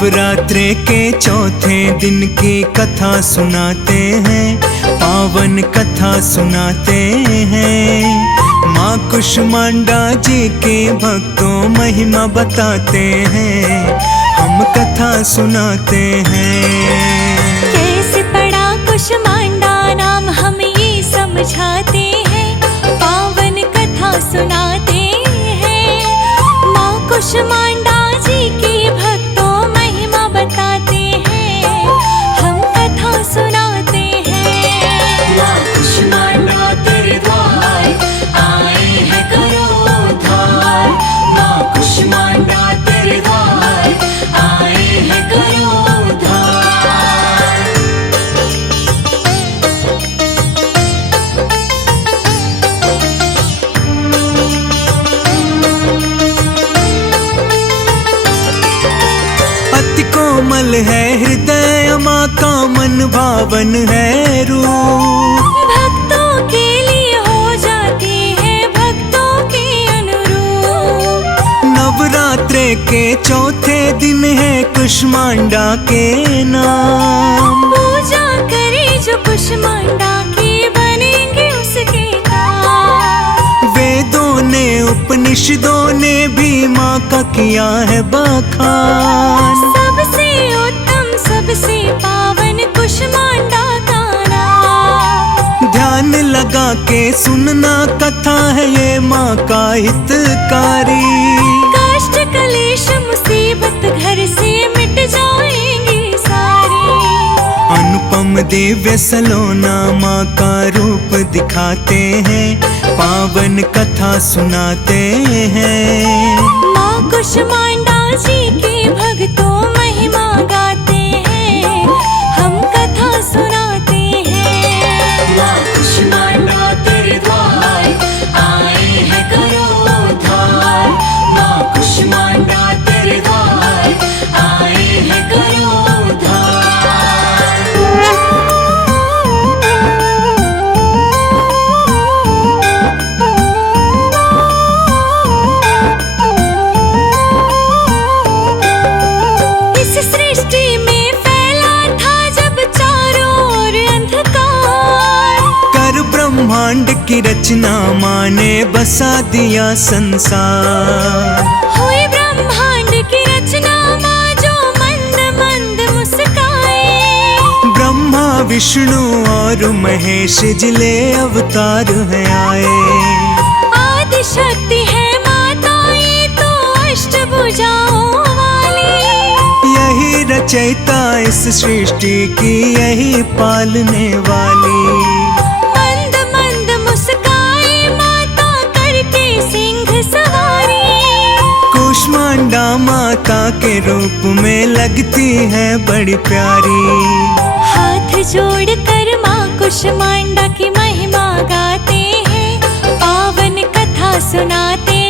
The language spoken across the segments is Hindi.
नवरात्रे के चौथे दिन की कथा सुनाते हैं, पावन कथा सुनाते हैं। माँ कुष्मांडा जी के भक्तों महिमा बताते हैं, हम कथा सुनाते हैं। कैसे पड़ा कुष्मांडा नाम हम ये समझाते हैं, पावन कथा सुनाते हैं। माँ कुष्मांडा जी के भक्तों महिमा बताते हैं, हम कथा सुनाते हैं। माँ कुष्मांडा तेरे द्वार आए हैं करो उद्धार। माँ कुष्मांडा तेरे द्वार आए हैं करो उद्धार। अति कोमल है हृदय माँ का, मन भावन है रूप। भक्तों के लिए हो जाती है भक्तों के अनुरूप। नवरात्रे के चौथे दिन है कुष्मांडा के नाम। पूजा करे जो कुष्मांडा की, बनेंगे उसके काम। वेदों ने उपनिषदों ने भी माँ का किया है बखान। सबसे उत्तम सबसे पावन कुष्मांडा का नाम। ध्यान लगा के सुनना कथा है ये माँ का हितकारी। कष्ट कलेश मुसीबत घर से मिट जाएंगी सारी। अनुपम दिव्य सलोना माँ का रूप दिखाते हैं, पावन कथा सुनाते हैं। माँ कुष्मांडा जी के भक्तों महिमा गाते हैं, हम कथा सुनाते हैं। माँ कुष्मांडा तेरे द्वार आए हैं करो उद्धार। माँ कुष्मांडा तेरे द्वार आए हैं करो उद्धार। इस सृष्टि में फैला था जब चारों ओर अंधकार। कर ब्रह्मांड की रचना माँ ने बसा दिया संसार। हुई ब्रह्मांड की रचना माँ जो मंद मंद मुस्काए। ब्रह्मा विष्णु और महेश जिले अवतार हैं आए। आदि शक्ति है माता ये तो अष्टभुजाओं वाली। यही रचयिता इस सृष्टि की, यही पालने वाली। मंद मंद मुस्काए माता करके सिंह सवारी। कुष्मांडा माता के रूप में लगती है बड़ी प्यारी। हाथ जोड़ कर माँ कुष्मांडा की महिमा गाते हैं, पावन कथा सुनाते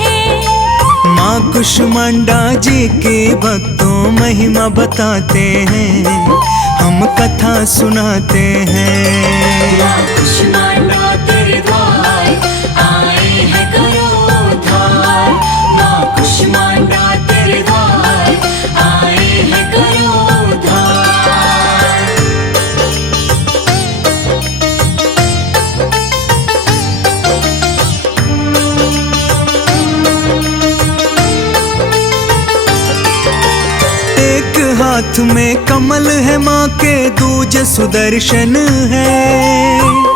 हैं। माँ कुष्मांडा जी के भक्तों महिमा बताते हैं, हम कथा सुनाते हैं। माँ कुष्मांडा तेरे द्वार आए हैं करो उद्धार। माँ कुष्मांडा तेरे द्वार आए हैं करो उद्धार। एक हाथ में कमल है माँ के, दूजे सुदर्शन है।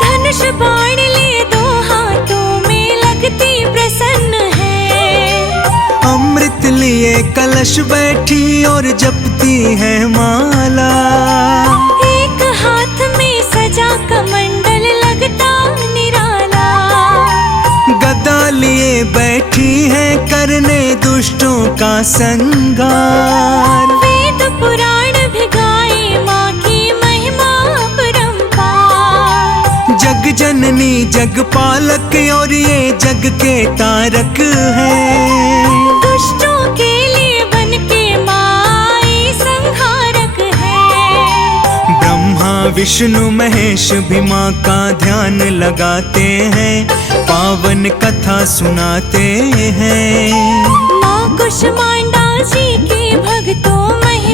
धनुष बाण लिए दो हाथों में लगती प्रसन्न है। अमृत लिए कलश बैठी और जपती है माला। एक हाथ में सजा कमंडल लगता निराला। गदा लिए बैठी है करने दुष्टों का संहार। वेद पुराण भी गाए माँ की महिमा अपरंपार। जग जननी जग पालक और ये जग के तारक है। दुष्टों के लिए बन के माई संहारक है। ब्रह्मा विष्णु महेश भी माँ का ध्यान लगाते हैं, पावन कथा सुनाते हैं। माँ कुष्मांडा जी के भक्तों में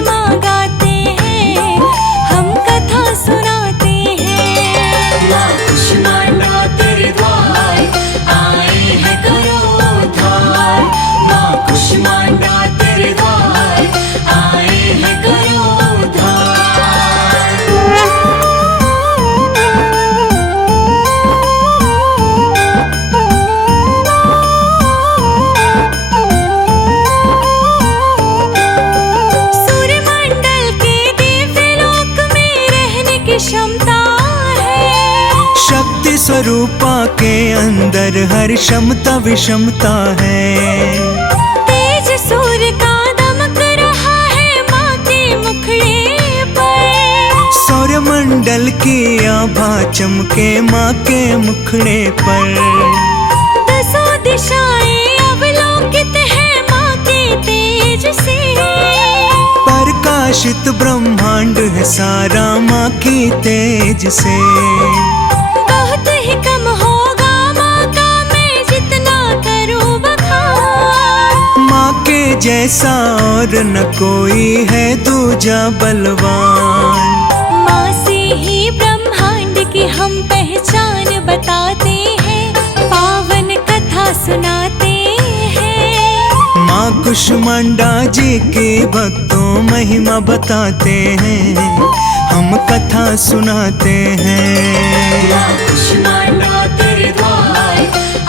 रूपा के अंदर हर क्षमता विषमता है। तेज सूर्य का दमक रहा है माँ के मुखड़े पर। सौरमंडल की आभा चमके माँ के मुखड़े पर। दसों दिशाएं अवलोकित है माँ के तेज से। प्रकाशित ब्रह्मांड है सारा माँ की तेज से। बहुत ही कम होगा माँ का मैं जितना करूँ बखान। माँ के जैसा और न कोई है दूजा बलवान। माँ से ही ब्रह्मांड की हम पहचान बताते हैं, पावन कथा सुनाते हैं। माँ कुष्मांडा जी के भक्तों महिमा बताते हैं, हम कथा सुनाते हैं। माँ कुष्मांडा तेरे द्वार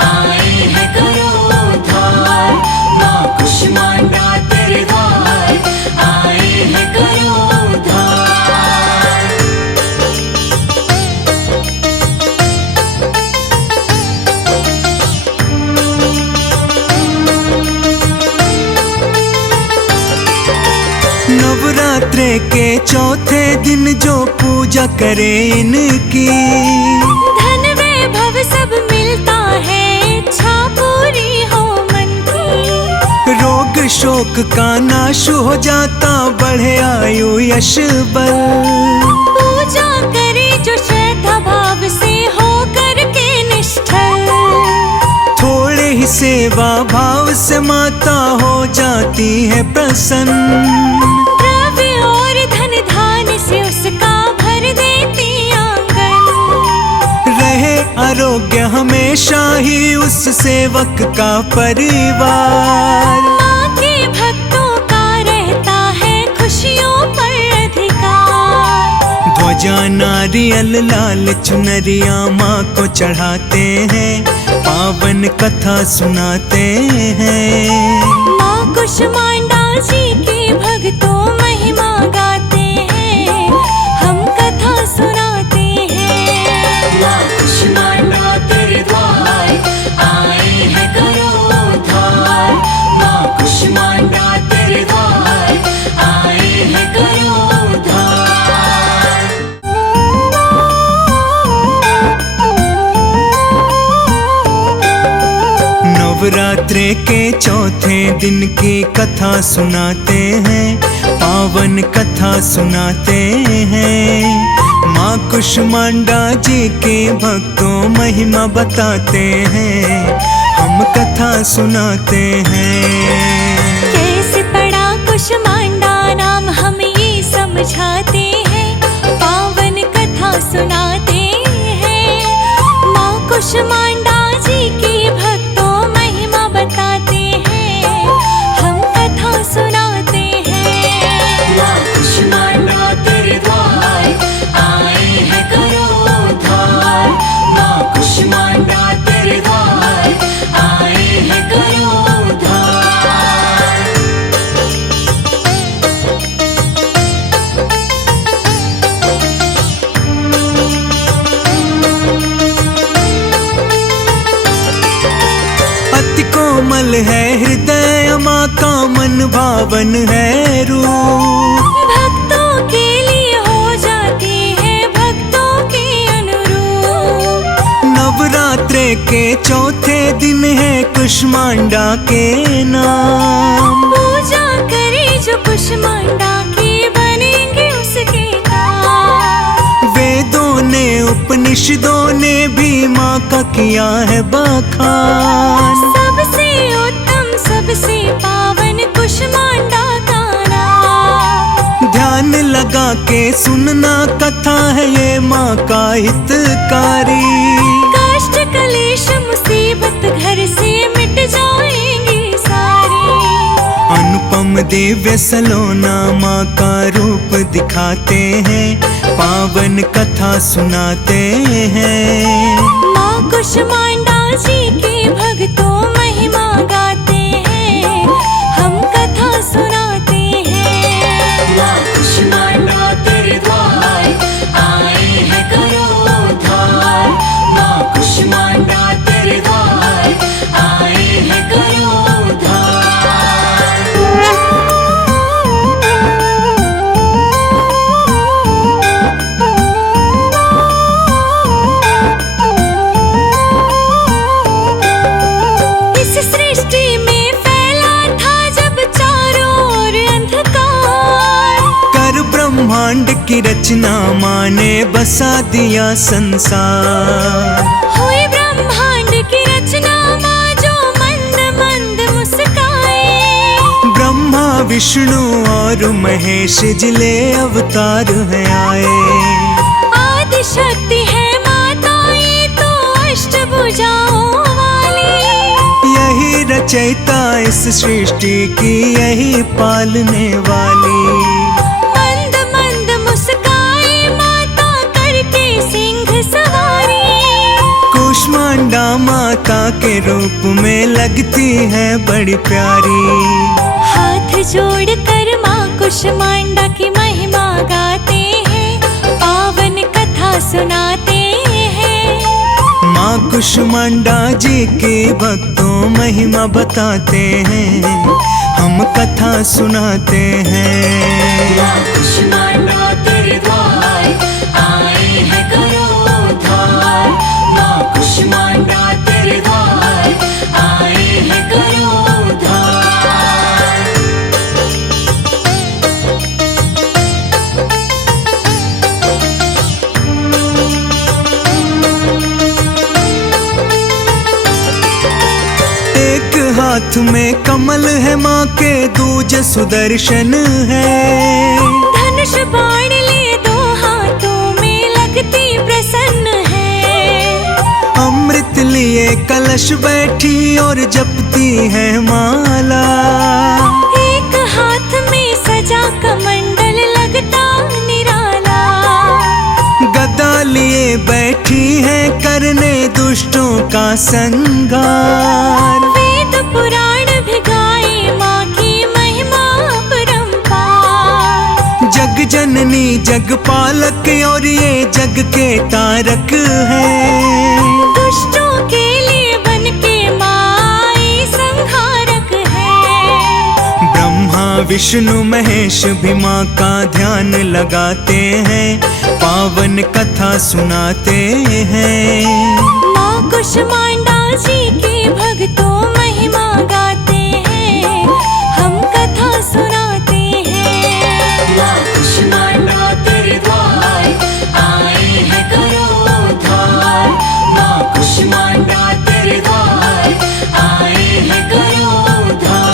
आए हैं करो उद्धार। माँ कुष्मांडा तेरे द्वार आए हैं करो उद्धार। नवरात्रे के चौथे दिन जो पूजा करे इनकी, धन वैभव सब मिलता है, इच्छा पूरी हो मन की। रोग शोक का नाश हो जाता, बढ़े आयु यश बल। पूजा करे जो श्रद्धा भाव से हो करके निष्ठल। थोड़े ही सेवा भाव से माता हो जाती है प्रसन्न। द्रव्य और धन धान से उसका भर देती आंगन। रहे आरोग्य हमेशा ही उस सेवक का परिवार। माँ के भक्तों का रहता है खुशियों पर अधिकार। ध्वजा नारियल लाल चुनरिया माँ को चढ़ाते हैं, पावन कथा सुनाते हैं। माँ कुष्मांडा जी के भक्तों महिमा गाते हैं, हम कथा सुनाते हैं। माँ कुष्मांडा तेरे द्वार आए हैं करो उद्धार। माँ कुष्मांडा तेरे द्वार आए हैं करो उद्धार। नवरात्रे के चौथे दिन की कथा सुनाते हैं, पावन कथा सुनाते हैं। माँ कुष्मांडा जी के भक्तों महिमा बताते हैं, हम कथा सुनाते हैं। कैसे पड़ा कुष्मांडा नाम हम ये समझाते हैं, पावन कथा सुनाते हैं। माँ कुष्मांडा जी के भक्तों महिमा बताते हैं, हम कथा सुनाते हैं। माँ कुष्मांडा तेरे द्वार आए हैं करो उद्धार। माँ कुष्मांडा तेरे द्वार आए हैं करो उद्धार। अति कोमल है हृदय माँ का, मन भावन है रूप। भक्तों के लिए हो जाती है भक्तों के अनुरूप। नवरात्रे के चौथे दिन है कुष्मांडा के नाम। पूजा करे जो कुष्मांडा की बनेंगे उसके काम। वेदों ने उपनिषदों ने भी माँ का किया है बखान। सबसे उत्तम सबसे पावन कुष्मांडा का नाम। ध्यान लगा के सुनना कथा है ये माँ का हितकारी। कष्ट कलेश मुसीबत घर से मिट जाएंगी सारी। अनुपम दिव्य सलोना माँ का रूप दिखाते हैं, पावन कथा सुनाते हैं। माँ कुष्मांडा जी के भक्तों महिमा गाते हैं, हम कथा सुनाते हैं। माँ कुष्मांडा तेरे द्वार आए हैं करो उद्धार। माँ कुष्मांडा की रचना माँ ने बसा दिया संसार। हुई ब्रह्मांड की रचना माँ जो मंद मंद मुस्काए। ब्रह्मा विष्णु और महेश जिले अवतार हैं आए। आदि शक्ति है माता ये तो अष्टभुजाओं वाली। यही रचयिता इस सृष्टि की, यही पालने वाली। मंद मंद मुस्काए माता करके सिंह सवारी। कुष्मांडा माता के रूप में लगती है बड़ी प्यारी। हाथ जोड़कर माँ कुष्मांडा की महिमा गाते हैं, पावन कथा सुनाते हैं। माँ कुष्मांडा जी के भक्तों महिमा बताते हैं, हम कथा सुनाते हैं। माँ कुष्मांडा तेरे द्वार आए हैं करो उद्धार। माँ कुष्मांडा तेरे द्वार आए हैं करो उद्धार। एक हाथ में कमल है माँ के, दूज सुदर्शन है। धनुष बाण लिए दो हाथों में लगती प्रसन्न है। अमृत लिए कलश बैठी और जपती है माला। एक हाथ में सजा कमंडल लगता निराला। गदा लिए बैठी है करने दुष्टों का संहार। वेद पुराण भी गाए माँ की महिमा अपरंपार। जग जननी जग पालक और ये जग के तारक है। दुष्टों के लिए बन के माई संहारक है। ब्रह्मा विष्णु महेश भी माँ का ध्यान लगाते हैं, पावन कथा सुनाते हैं। माँ कुष्मांडा जी के भक्तों महिमा गाते हैं, हम कथा सुनाते हैं। माँ कुष्मांडा तेरे द्वार आए हैं करो उद्धार। माँ कुष्मांडा तेरे द्वार आए हैं करो उद्धार।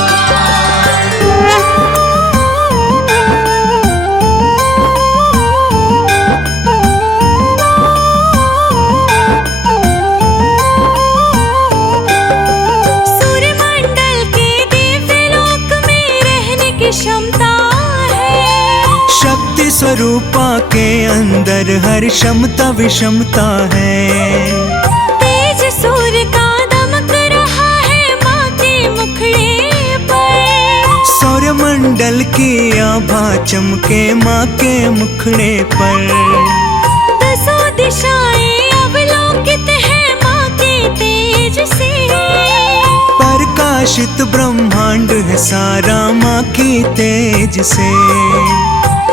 सूर्यमंडल के दिव्य लोक में रहने की क्षमता है। शक्ति स्वरूपा के अंदर हर क्षमता विषमता है। तेज सूर्य का दमक रहा है माँ के मुखड़े पर। सौरमंडल की आभा चमके माँ के मुखड़े पर। दसों दिशाएं अवलोकित है माँ के तेज से। प्रकाशित ब्रह्मांड है सारा माँ की तेज से।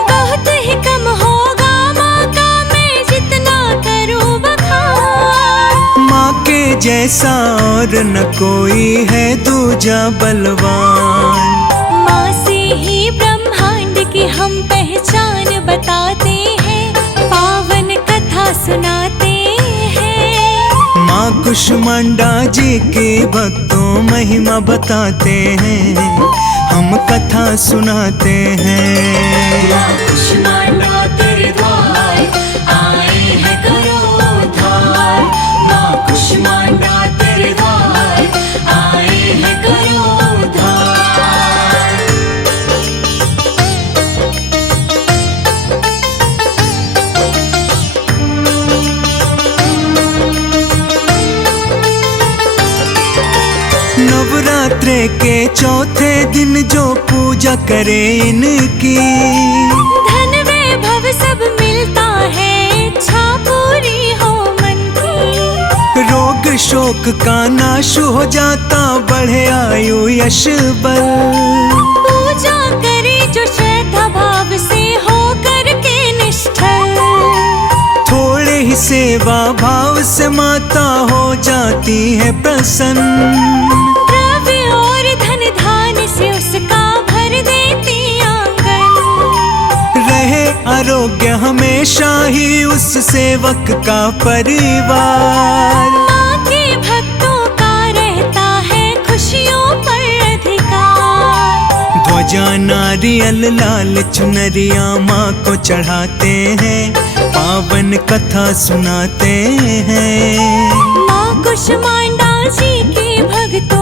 बहुत ही कम होगा माँ का मैं जितना करूँ बखान। माँ के जैसा और न कोई है दूजा बलवान। माँ से ही ब्रह्मांड की हम पहचान बताते हैं, पावन कथा सुनाते हैं। माँ कुष्मांडा जी के भक्तों महिमा बताते हैं, हम कथा सुनाते हैं। माँ कुष्मांडा तेरे द्वार आए हैं करो उद्धार। माँ कुष्मांडा तेरे द्वार आए हैं करो उद्धार। नवरात्रे के चौथे दिन जो पूजा करे इनकी, धन वैभव सब मिलता है, इच्छा पूरी हो मन की। रोग शोक का नाश हो जाता, बढ़े आयु यश बल। पूजा करे जो श्रद्धा भाव से हो करके निष्ठल। थोड़े ही सेवा भाव से माता हो जाती है प्रसन्न। द्रव्य और धन धान से उसका भर देती आंगन। रहे आरोग्य हमेशा ही उस सेवक का परिवार। माँ के भक्तों का रहता है खुशियों पर अधिकार। ध्वजा नारियल लाल चुनरिया माँ को चढ़ाते हैं, पावन कथा सुनाते हैं। माँ कुष्मांडा जी के भक्तों